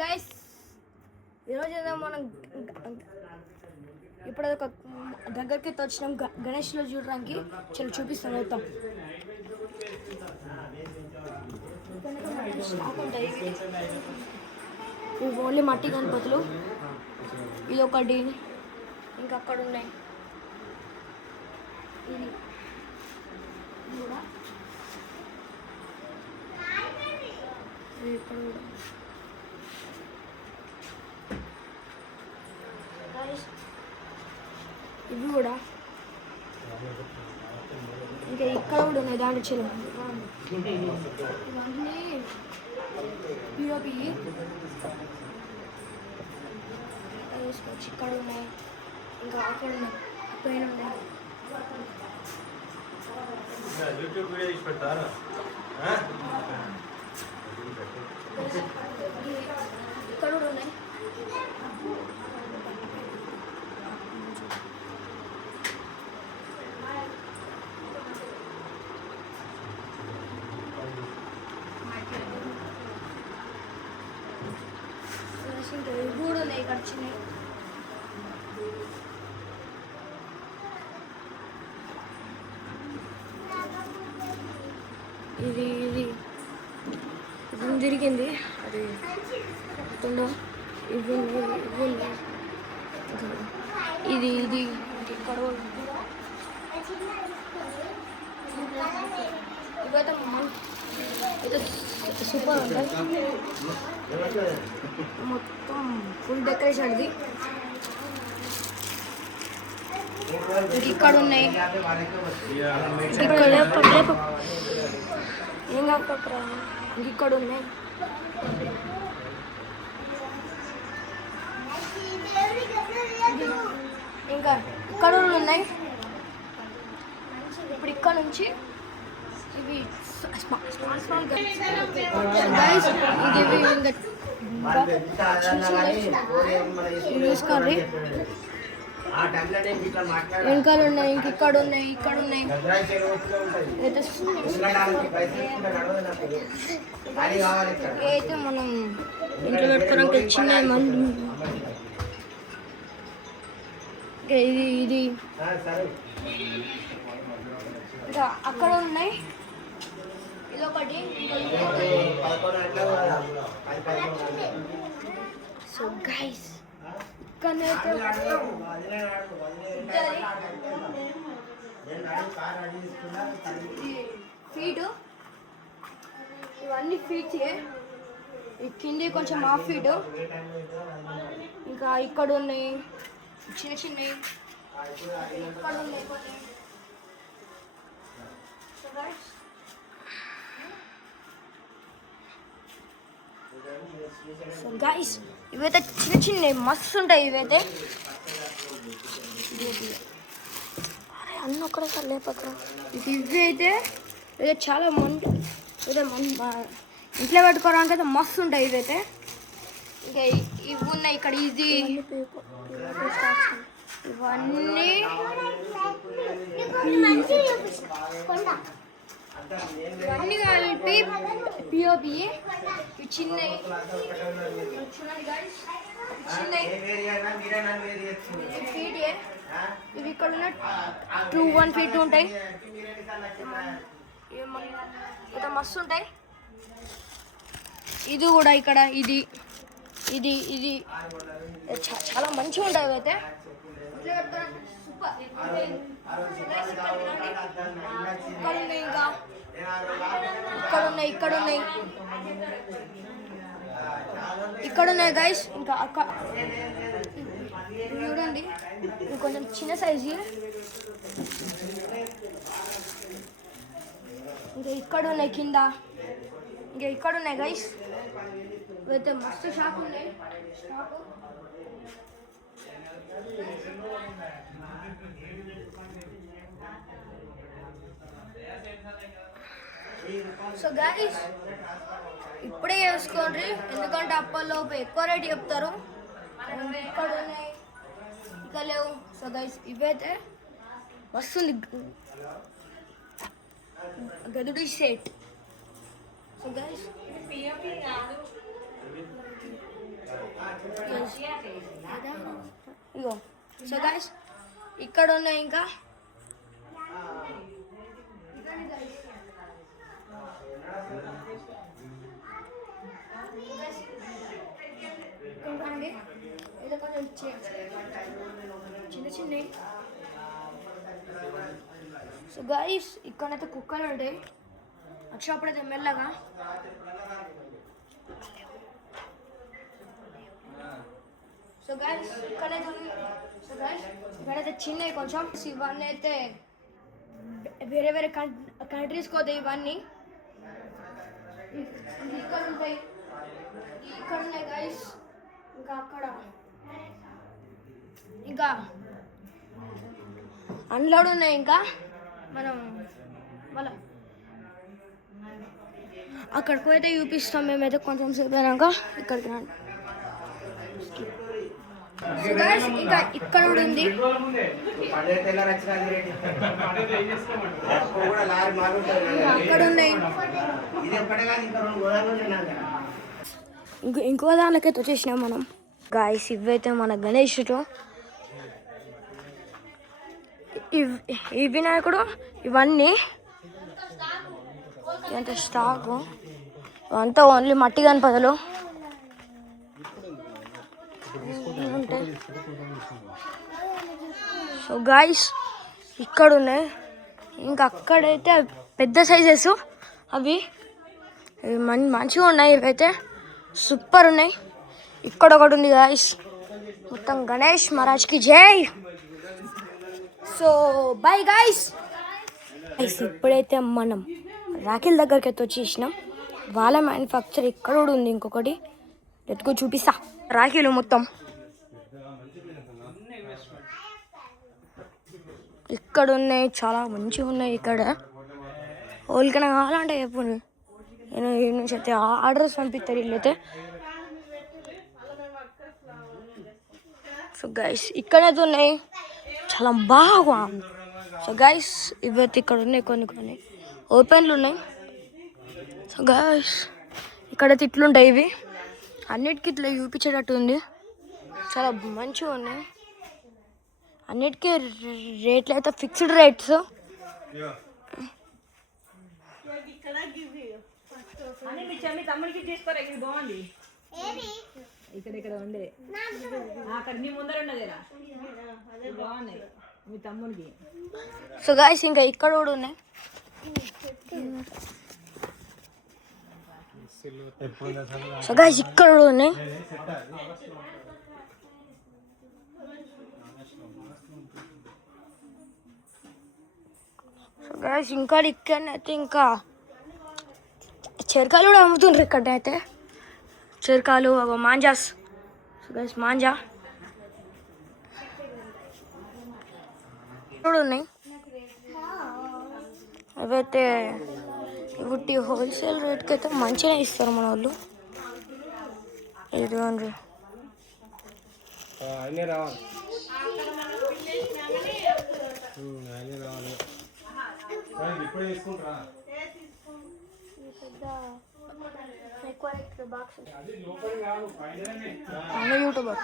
Guys ఈరోజు మనం ఇప్పుడు ఒక దగ్గరికి వచ్చినాం గణేష్లో చూడడానికి. చలో చూపిస్తాను మొత్తం. ఇవి ఓన్లీ మట్టి గణపతులు. ఇది ఒకటి, ఇంకా అక్కడ ఉన్నాయి. ఇది కూడా ఇక్కడ కూడా ఇవి కూడా ఇంకా ఇక్కడ కూడా ఉన్నాయి. దాంట్లో చెరువు ఇవన్నీ పిఓపి వేసుకోవచ్చు. ఇక్కడ ఉన్నాయి, ఇంకా అక్కడ ఉన్నాయి, పైన ఉన్నాయి. యూట్యూబ్ వీడియో తీసి పెడతారా? ఇక్కడ కూడా ఉన్నాయి. ఇవి కూడా ఉన్నాయి ఇక్కడ చిన్నవి. ఇది ఇది ఇది తిరిగింది, అది ఉంటుందో. ఇవి ఇది ఇది ఇక్కడ ఇవైతే అయితే సూపర్ ఉంటుంది. మొత్తం ఫుల్ డెకరేషన్ అది. ఇక్కడ ఉన్నాయి, ఇక్కడ ఏం కాకపోతే ఇక్కడ ఉన్నాయి. ఇంకా ఇక్కడ ఉన్నాయి. ఇప్పుడు ఇక్కడ నుంచి ఇవి స్మాల్ చూసుకోండి. వెనకాల ఉన్నాయి, ఇంక ఇక్కడ ఉన్నాయి, ఇక్కడ ఉన్నాయి. అయితే మనం ఇంట్లో పెట్టుకోవడానికి చిన్న మంది. ఇది ఇది ఇంకా అక్కడ ఉన్నాయి. ఇదొకటి. సో గైస్ ఇక్కడైతే ఫీట్, ఇవన్నీ ఫీట్స్. ఈ కింద కొంచెం హాఫ్ ఫీట్. ఇంకా ఇక్కడ ఉన్నాయి చిన్న చిన్నవి, ఇక్కడ ఉన్నాయి కొన్ని. సో గైస్ ఇవైతే చిన్న చిన్నవి మస్తు ఉంటాయి. ఇవైతే అన్నీ ఒక్కడేసారి లేపక్క. ఇవి అయితే చాలా ఇంట్లో పెట్టుకోవడానికి అయితే మస్తు ఉంటాయి. ఇవైతే ఇంకా ఇవి ఉన్నాయి ఇక్కడ. ఇది ఇవన్నీ ఇవన్నీ కలిపి పిఓపి. ఇవి చిన్నవి ఫీట్. ఇవి ఇక్కడ ఉన్న 1 ఫీట్ ఉంటాయి. ఇక మస్తు ఉంటాయి. ఇది కూడా ఇక్కడ ఇది ఇది ఇది చాలా మంచిగా ఉంటాయి. అయితే ఇంకా ఇక్కడ ఉన్నాయి, ఇక్కడ ఉన్నాయి, ఇక్కడ ఉన్నాయి గైస్. ఇంకా అక్కడ చూడండి, కొంచెం చిన్న సైజు. ఇంకా ఇక్కడ ఉన్నాయి కింద, ఇంకా ఇక్కడ ఉన్నాయి గైస్. అయితే మస్తు షాప్ ఉన్నాయి. షాపు సో గైస్ ఇప్పుడే చేసుకోండి, ఎందుకంటే అప్పల్లోపు ఎక్కువ రేట్ చెప్తారు. ఇక్కడ ఉన్నాయి, ఇంకా లేవు. సో గైస్ ఇవైతే వస్తుంది గదుడి సెట్. సో గైస్ ఇగో సో గైస్ ఇక్కడ ఉన్నాయి ఇంకా ఇది కొంచెం చిన్న చిన్నవి. సో గైస్ ఇక్కడైతే కుక్కలు ఉంటాయి వచ్చినప్పుడైతే మెల్లగా. సో గైస్ ఇక్కడైతే చిన్నవి కొంచెం. ఇవన్నీ అయితే వేరే వేరే కంట్రీస్కి పోతాయి ఇవన్నీ. ఇక్కడ ఉంటాయి, ఇక్కడ ఉన్నాయి గైస్. ఇంకా అక్కడ ఇంకా అన్లోడ్ ఉన్నాయి. ఇంకా మనం మళ్ళీ అక్కడికి పోయితే చూపిస్తాం మేమైతే కొంచెం సేపు అయినాక. ఇక్కడికి రండి. సో గైస్ ఇంకా ఇక్కడ కూడా ఉంది. అక్కడ ఉన్నాయి. ఇంకో దానికైతే వచ్చేసినాం మనం. గాయస్ ఇవైతే మన గణేషుడు, ఈ వినాయకుడు, ఇవన్నీ ఎంత స్టాకు అంతా ఓన్లీ మట్టి గణపతులు ఉంటాయి. సో గాయస్ ఇక్కడ ఉన్నాయి. ఇంకా అక్కడైతే పెద్ద సైజెస్ అవి మంచిగా ఉన్నాయి. ఇవైతే సూపర్ ఉన్నాయి. ఇక్కడ ఒకటి ఉంది గాయస్. మొత్తం గణేష్ మహారాజ్కి జై. So by guys. ఇప్పుడైతే మనం రాఖీల దగ్గరికి అయితే వచ్చేసినాం. వాళ్ళ మ్యానుఫ్యాక్చర్ ఇక్కడ కూడా ఉంది ఇంకొకటి. ఎత్తుకు చూపిస్తా. రాఖీలు మొత్తం ఇక్కడ ఉన్నాయి, చాలా మంచిగా ఉన్నాయి. ఇక్కడ వాళ్ళకైనా కావాలంటే చెప్పండి, నేను ఈ నుంచి అయితే ఆర్డర్స్ పంపిస్తారు వీళ్ళైతే. సో గైస్ ఇక్కడైతే ఉన్నాయి, చాలా బాగా. సో గైస్ ఇవైతే ఇక్కడ ఉన్నాయి, కొన్ని ఓపెన్లు ఉన్నాయి. సో గైస్ ఇక్కడైతే ఇట్లుంటాయి. ఇవి అన్నిటికీ ఇట్లా చూపించేటట్టు ఉంది. చాలా మంచిగా ఉన్నాయి. అన్నిటికీ రేట్లు అయితే ఫిక్స్డ్ రేట్స్. ఇక్కడ ఉండే అక్కడ నీ ముందర ఉన్నదేరా, అదే బాగున్నాయి మీ తమ్ముడికి. సో గాయస్ ఇంకా ఇక్కడ కూడా ఉన్నాయి. సో గాయస్ ఇక్కడ కూడా ఉన్నాయి. సో గాయస్ ఇంకా ఇక్కడనైతే ఇంకా చెరకాలు కూడా అమ్ముతుండ్రు. ఇక్కడైతే చెరకాలు మాంజాస్. సో గైస్ మాంజా కూడా ఉన్నాయి. అవైతే ఇవి హోల్సేల్ రేట్కి అయితే మంచిగా ఇస్తారు మన వాళ్ళు. 800. యూట్యూబర్